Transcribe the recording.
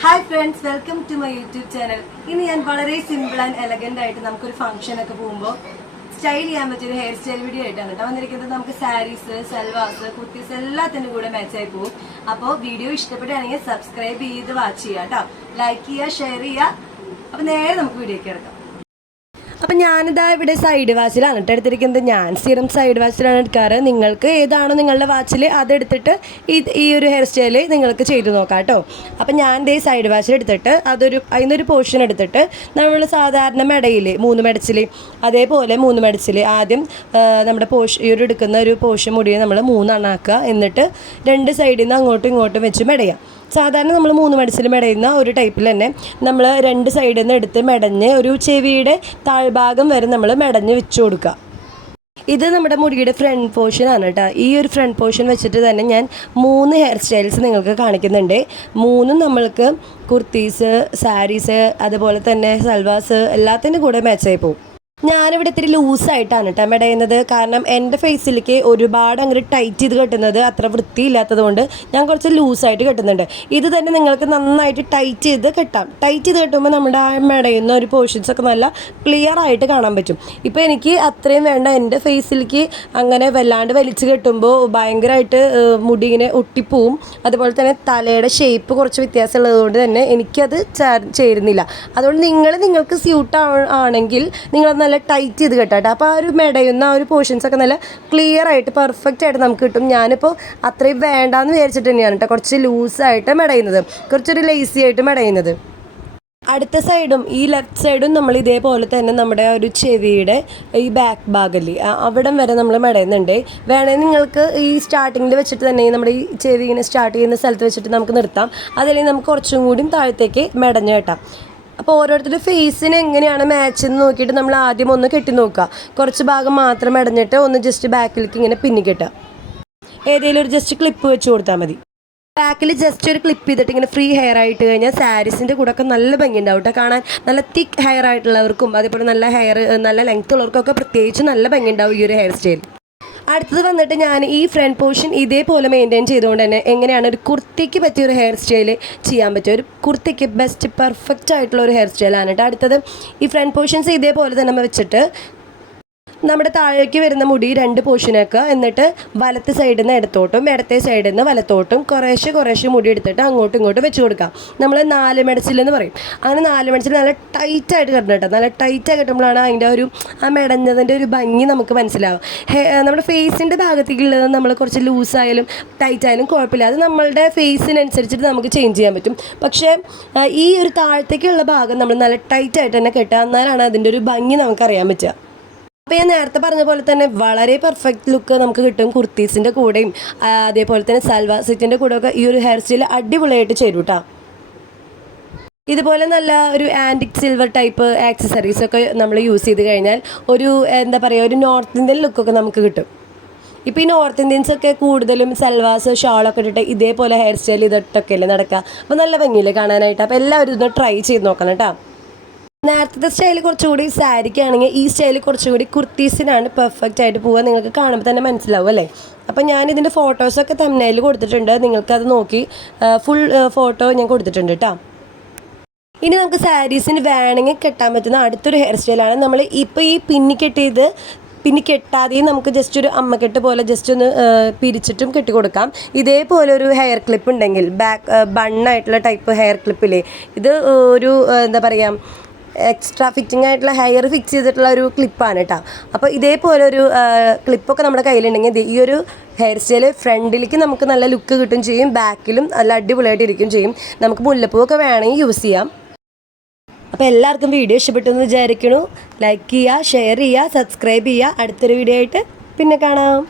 Hi friends, welcome to my YouTube channel. ഇന്ന് ഞാൻ വളരെ സിമ്പിൾ ആൻഡ് എലഗന്റ് ആയിട്ട് നമുക്കൊരു ഫംഗ്ഷൻ ഒക്കെ പോകുമ്പോൾ സ്റ്റൈൽ ചെയ്യാൻ പറ്റിയൊരു ഹെയർ സ്റ്റൈൽ വീഡിയോ ആയിട്ടാണ് കേട്ടോ വന്നിരിക്കുന്നത്. നമുക്ക് സാരീസ്, സൽവാസ്, കുർത്തീസ് എല്ലാത്തിനും കൂടെ മാച്ചായി പോകും. അപ്പോൾ വീഡിയോ ഇഷ്ടപ്പെടുകയാണെങ്കിൽ സബ്സ്ക്രൈബ് ചെയ്ത് വാച്ച് ചെയ്യുക കേട്ടോ. ലൈക്ക് ചെയ്യുക, ഷെയർ ചെയ്യുക. അപ്പൊ നേരെ നമുക്ക് വീഡിയോക്ക് കിടക്കാം. അപ്പം ഞാനിതാ ഇവിടെ സൈഡ് വാച്ചിലാണ് കേട്ടോ എടുത്തിരിക്കുന്നത്. ഞാൻ സ്ഥിരം സൈഡ് വാച്ചിലാണ് എടുക്കാറ്. നിങ്ങൾക്ക് ഏതാണോ നിങ്ങളുടെ വാച്ചിൽ അതെടുത്തിട്ട് ഈ ഒരു ഹെയർ സ്റ്റൈൽ നിങ്ങൾക്ക് ചെയ്ത് നോക്കാം കേട്ടോ. അപ്പം ഞാൻ ഇതേ സൈഡ് വാച്ചിൽ എടുത്തിട്ട് അതിനൊരു പോർഷൻ എടുത്തിട്ട് നമ്മൾ സാധാരണ മെടയിൽ 3 മെടച്ചിൽ അതേപോലെ 3 മെടച്ചിൽ ആദ്യം നമ്മുടെ ഈ ഒരു എടുക്കുന്ന ഒരു പോർഷൻ മുടിയെ നമ്മൾ 3 ആക്കുക. എന്നിട്ട് 2 സൈഡിൽ നിന്ന് അങ്ങോട്ടും ഇങ്ങോട്ടും വെച്ച് മെടയാം. സാധാരണ നമ്മൾ 3 മെടച്ചിൽ മെടയുന്ന ഒരു ടൈപ്പിൽ തന്നെ നമ്മൾ 2 സൈഡിൽ നിന്ന് എടുത്ത് മെടഞ്ഞ് ഒരു ചെവിയുടെ താഴ്ഭാഗം വരെ നമ്മൾ മെടഞ്ഞ് വെച്ച് കൊടുക്കുക. ഇത് നമ്മുടെ മുടിയുടെ ഫ്രണ്ട് പോർഷൻ ആണ് കേട്ടോ. ഈ ഒരു ഫ്രണ്ട് പോർഷൻ വെച്ചിട്ട് തന്നെ ഞാൻ 3 ഹെയർ സ്റ്റൈൽസ് നിങ്ങൾക്ക് കാണിക്കുന്നുണ്ട്. 3 നമ്മൾക്ക് കുർത്തീസ്, സാരീസ്, അതുപോലെ തന്നെ സൽവാസ് എല്ലാത്തിനും കൂടെ മാച്ചായി പോകും. ഞാനിവിടെ ഇത്തിരി ലൂസായിട്ടാണ് കേട്ടോ മെടയുന്നത്. കാരണം എൻ്റെ ഫേസിലേക്ക് ഒരുപാട് അങ്ങോട്ട് ടൈറ്റ് ചെയ്ത് കെട്ടുന്നത് അത്ര വൃത്തിയില്ലാത്തത് കൊണ്ട് ഞാൻ കുറച്ച് ലൂസായിട്ട് കെട്ടുന്നുണ്ട്. ഇത് തന്നെ നിങ്ങൾക്ക് നന്നായിട്ട് ടൈറ്റ് ചെയ്ത് കെട്ടാം. ടൈറ്റ് ചെയ്ത് കെട്ടുമ്പോൾ നമ്മുടെ ആ മെടയുന്ന ഒരു പോർഷൻസൊക്കെ നല്ല ക്ലിയർ ആയിട്ട് കാണാൻ പറ്റും. ഇപ്പോൾ എനിക്ക് അത്രയും വേണ്ട. എൻ്റെ ഫേസിലേക്ക് അങ്ങനെ വല്ലാണ്ട് വലിച്ചു കെട്ടുമ്പോൾ ഭയങ്കരമായിട്ട് മുടി ഇങ്ങനെ ഒട്ടിപ്പോവും. അതുപോലെ തന്നെ തലയുടെ ഷേപ്പ് കുറച്ച് വ്യത്യാസമുള്ളത് കൊണ്ട് തന്നെ എനിക്കത് ചേരുന്നില്ല. അതുകൊണ്ട് നിങ്ങൾക്ക് സ്യൂട്ട് ആണെങ്കിൽ നിങ്ങളത് നല്ല ടൈറ്റ് ചെയ്ത് കെട്ടാട്ടോ. അപ്പോൾ ആ ഒരു മെടയുന്ന ആ ഒരു പോർഷൻസൊക്കെ നല്ല ക്ലിയർ ആയിട്ട് പെർഫെക്റ്റ് ആയിട്ട് നമുക്ക് കിട്ടും. ഞാനിപ്പോൾ അത്രയും വേണ്ടാന്ന് വിചാരിച്ചിട്ട് തന്നെയാണ് കേട്ടോ കുറച്ച് ലൂസായിട്ട് മെടയുന്നത്, കുറച്ചൊരു ലേസി ആയിട്ട് മെടയുന്നത്. അടുത്ത സൈഡും ഈ ലെഫ്റ്റ് സൈഡും നമ്മൾ ഇതേപോലെ തന്നെ നമ്മുടെ ഒരു ചെവിയുടെ ഈ ബാക്ക് ഭാഗല്ലേ അവിടം വരെ നമ്മൾ മെടയുന്നുണ്ട്. വേണമെങ്കിൽ നിങ്ങൾക്ക് ഈ സ്റ്റാർട്ടിങ്ങിൽ വെച്ചിട്ട് തന്നെ നമ്മുടെ ഈ ചെവി ഇങ്ങനെ സ്റ്റാർട്ട് ചെയ്യുന്ന സ്ഥലത്ത് വെച്ചിട്ട് നമുക്ക് നിർത്താം. അതല്ലെങ്കിൽ നമുക്ക് കുറച്ചും കൂടിയും താഴത്തേക്ക് മെടഞ്ഞ് കെട്ടാം. അപ്പോൾ ഓരോരുത്തരുടെ ഫേസിന് എങ്ങനെയാണ് മാച്ച് എന്ന് നോക്കിയിട്ട് നമ്മൾ ആദ്യം ഒന്ന് കെട്ടി നോക്കുക. കുറച്ച് ഭാഗം മാത്രം മെടഞ്ഞിട്ട് ഒന്ന് ജസ്റ്റ് ബാക്കിലേക്ക് ഇങ്ങനെ പിന്നിക്കെട്ടുക. ഏതെങ്കിലും ഒരു ജസ്റ്റ് ക്ലിപ്പ് വെച്ച് കൊടുത്താൽ മതി. ബാക്കിൽ ജസ്റ്റ് ഒരു ക്ലിപ്പ് ചെയ്തിട്ട് ഇങ്ങനെ ഫ്രീ ഹെയർ ആയിട്ട് കഴിഞ്ഞാൽ സാരീസിൻ്റെ കൂടെ ഒക്കെ നല്ല ഭംഗി ഉണ്ടാവും കേട്ടോ കാണാൻ. നല്ല തിക്ക് ഹെയർ ആയിട്ടുള്ളവർക്കും അതേപോലെ നല്ല ലെങ്ത് ഉള്ളവർക്കൊക്കെ പ്രത്യേകിച്ച് നല്ല ഭംഗി ഉണ്ടാവും ഈ ഒരു ഹെയർ സ്റ്റൈൽ. അടുത്തത് വന്നിട്ട് ഞാൻ ഈ ഫ്രണ്ട് പോർഷൻ ഇതേപോലെ മെയിൻറ്റെയിൻ ചെയ്തുകൊണ്ട് തന്നെ എങ്ങനെയാണ് ഒരു കുർത്തിക്ക് പറ്റിയൊരു ഹെയർ സ്റ്റൈൽ ചെയ്യാൻ പറ്റും. ഒരു കുർത്തിക്ക് ബെസ്റ്റ് പെർഫെക്റ്റ് ആയിട്ടുള്ള ഒരു ഹെയർ സ്റ്റൈലാണ് കേട്ടോ. അടുത്തത് ഈ ഫ്രണ്ട് പോർഷൻസ് ഇതേപോലെ തന്നെ വെച്ചിട്ട് നമ്മുടെ താഴേക്ക് വരുന്ന മുടി 2 പോർഷനാക്കുക. എന്നിട്ട് വലത്തെ സൈഡിൽ നിന്ന് ഇടത്തോട്ടും ഇടത്തെ സൈഡിൽ നിന്ന് വലത്തോട്ടും കുറേശ്ശെ മുടി എടുത്തിട്ട് അങ്ങോട്ടും ഇങ്ങോട്ടും വെച്ച് കൊടുക്കാം. നമ്മൾ 4 മെടച്ചിലെന്ന് പറയും. അങ്ങനെ 4 മെടച്ചിൽ നല്ല ടൈറ്റായിട്ട് കെട്ടണം കേട്ടോ. നല്ല ടൈറ്റായി കെട്ടുമ്പോഴാണ് അതിൻ്റെ ആ മെടഞ്ഞതിൻ്റെ ഒരു ഭംഗി നമുക്ക് മനസ്സിലാവും. നമ്മുടെ ഫേസിൻ്റെ ഭാഗത്തേക്കുള്ളത് നമ്മൾ കുറച്ച് ലൂസായാലും ടൈറ്റായാലും കുഴപ്പമില്ല. അത് നമ്മളുടെ ഫേസിനനുസരിച്ചിട്ട് നമുക്ക് ചേഞ്ച് ചെയ്യാൻ പറ്റും. പക്ഷേ ഈ ഒരു താഴത്തേക്കുള്ള ഭാഗം നമ്മൾ നല്ല ടൈറ്റായിട്ട് തന്നെ കെട്ടുക. എന്നാലാണ് അതിൻ്റെ ഒരു ഭംഗി നമുക്കറിയാൻ പറ്റുക. അപ്പോൾ ഞാൻ നേരത്തെ പറഞ്ഞ പോലെ തന്നെ വളരെ പെർഫെക്റ്റ് ലുക്ക് നമുക്ക് കിട്ടും. കുർത്തീസിൻ്റെ കൂടെയും അതേപോലെ തന്നെ സൽവാർ സെറ്റിൻ്റെ കൂടെയൊക്കെ ഈ ഒരു ഹെയർ സ്റ്റൈൽ അടിപൊളിയായിട്ട് ചേരും കേട്ടോ. ഇതുപോലെ നല്ല ഒരു ആൻറ്റിക് സിൽവർ ടൈപ്പ് ആക്സസറീസൊക്കെ നമ്മൾ യൂസ് ചെയ്ത് കഴിഞ്ഞാൽ ഒരു ഒരു നോർത്ത് ഇന്ത്യൻ ലുക്കൊക്കെ നമുക്ക് കിട്ടും. ഇപ്പോൾ ഈ നോർത്ത് ഇന്ത്യൻസൊക്കെ കൂടുതലും സൽവാസ് ഷാളൊക്കെ ഇട്ടിട്ട് ഇതേപോലെ ഹെയർ സ്റ്റൈൽ ഇതൊക്കെ അല്ലേ നടക്കുക. അപ്പോൾ നല്ല ഭംഗിയില്ലേ കാണാനായിട്ട്. അപ്പോൾ എല്ലാവരും ഇതൊന്ന് ട്രൈ ചെയ്ത് നോക്കണം കേട്ടോ. നേരത്തെ സ്റ്റൈൽ കുറച്ചുകൂടി സാരിക്കാണെങ്കിൽ ഈ സ്റ്റൈൽ കുറച്ചുകൂടി കുർത്തീസിനാണ് പെർഫെക്റ്റ് ആയിട്ട് പോവുക. നിങ്ങൾക്ക് കാണുമ്പോൾ തന്നെ മനസ്സിലാവും അല്ലേ. അപ്പം ഞാനിതിൻ്റെ ഫോട്ടോസൊക്കെ തംബ്നെയിൽ കൊടുത്തിട്ടുണ്ട്. നിങ്ങൾക്കത് നോക്കി ഫുൾ ഫോട്ടോ ഞാൻ കൊടുത്തിട്ടുണ്ട് കേട്ടോ. ഇനി നമുക്ക് സാരീസിന് വേണമെങ്കിൽ കെട്ടാൻ പറ്റുന്ന അടുത്തൊരു ഹെയർ സ്റ്റൈലാണ്. നമ്മൾ ഇപ്പോൾ ഈ പിന്നെ കെട്ടാതെയും നമുക്ക് ജസ്റ്റ് ഒരു അമ്മക്കെട്ട് പോലെ ജസ്റ്റ് ഒന്ന് പിരിച്ചിട്ടും കെട്ടി കൊടുക്കാം. ഇതേപോലെ ഒരു ഹെയർ ക്ലിപ്പ് ഉണ്ടെങ്കിൽ ബാക്ക് ബണ്ണായിട്ടുള്ള ടൈപ്പ് ഹെയർ ക്ലിപ്പില്ലേ, ഇത് ഒരു എക്സ്ട്രാ ഫിറ്റിംഗ് ആയിട്ടുള്ള ഹെയർ ഫിക്സ് ചെയ്തിട്ടുള്ള ഒരു ക്ലിപ്പാണ് കേട്ടോ. അപ്പോൾ ഇതേപോലെ ഒരു ക്ലിപ്പൊക്കെ നമ്മുടെ കയ്യിലുണ്ടെങ്കിൽ ഈ ഒരു ഹെയർ സ്റ്റൈൽ ഫ്രണ്ടിലേക്ക് നമുക്ക് നല്ല ലുക്ക് കിട്ടും ചെയ്യും, ബാക്കിലും നല്ല അടിപൊളിയായിട്ട് ഇരിക്കും ചെയ്യും. നമുക്ക് മുല്ലപ്പൂവൊക്കെ വേണമെങ്കിൽ യൂസ് ചെയ്യാം. അപ്പോൾ എല്ലാവർക്കും വീഡിയോ ഇഷ്ടപ്പെട്ടെന്ന് വിചാരിക്കണു. ലൈക്ക് ചെയ്യുക, ഷെയർ ചെയ്യുക, സബ്സ്ക്രൈബ് ചെയ്യുക. അടുത്തൊരു വീഡിയോ ആയിട്ട് പിന്നെ കാണാം.